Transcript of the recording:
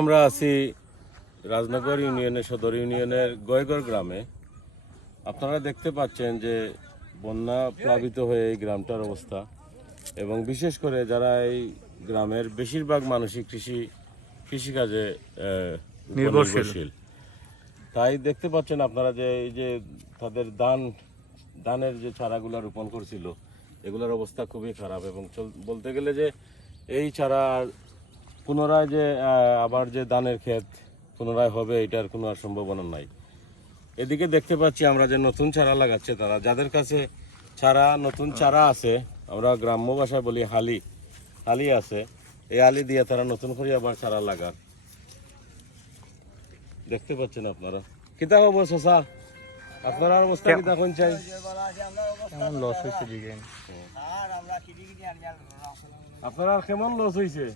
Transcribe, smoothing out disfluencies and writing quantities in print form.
আমরা আছি রাজনগর ইউনিয়নের সদর ইউনিয়নের গয়গড় গ্রামে। আপনারা দেখতে পাচ্ছেন যে বন্যা প্লাবিত হয়ে এই গ্রামটার অবস্থা, এবং বিশেষ করে যারা এই গ্রামের বেশিরভাগ মানুষই কৃষিকাজে নির্ভরশীল। তাই দেখতে পাচ্ছেন আপনারা যে এই যে তাদের ধানের যে চারাগুলো রোপণ করছিল, এগুলোর অবস্থা খুবই খারাপ, এবং বলতে গেলে যে এই চারা পুনরায় যে আবার যে ধানের ক্ষেত পুনরায় হবে এটার কোনো আর সম্ভাবনা নাই। এদিকে দেখতে পাচ্ছি আমরা যে নতুন চারা লাগাচ্ছে তারা, যাদের কাছে নতুন চারা আছে, আমরা গ্রাম্য ভাষায় বলি হালি আছে, এই হালি দিয়ে তারা নতুন করে আবার চারা লাগান। দেখতে পাচ্ছেন আপনারা কিতা খবর চাচা, আপনার অবস্থা কিতা কোন চাই? লস হয়েছে দিকে আপনার কেমন লস হয়েছে?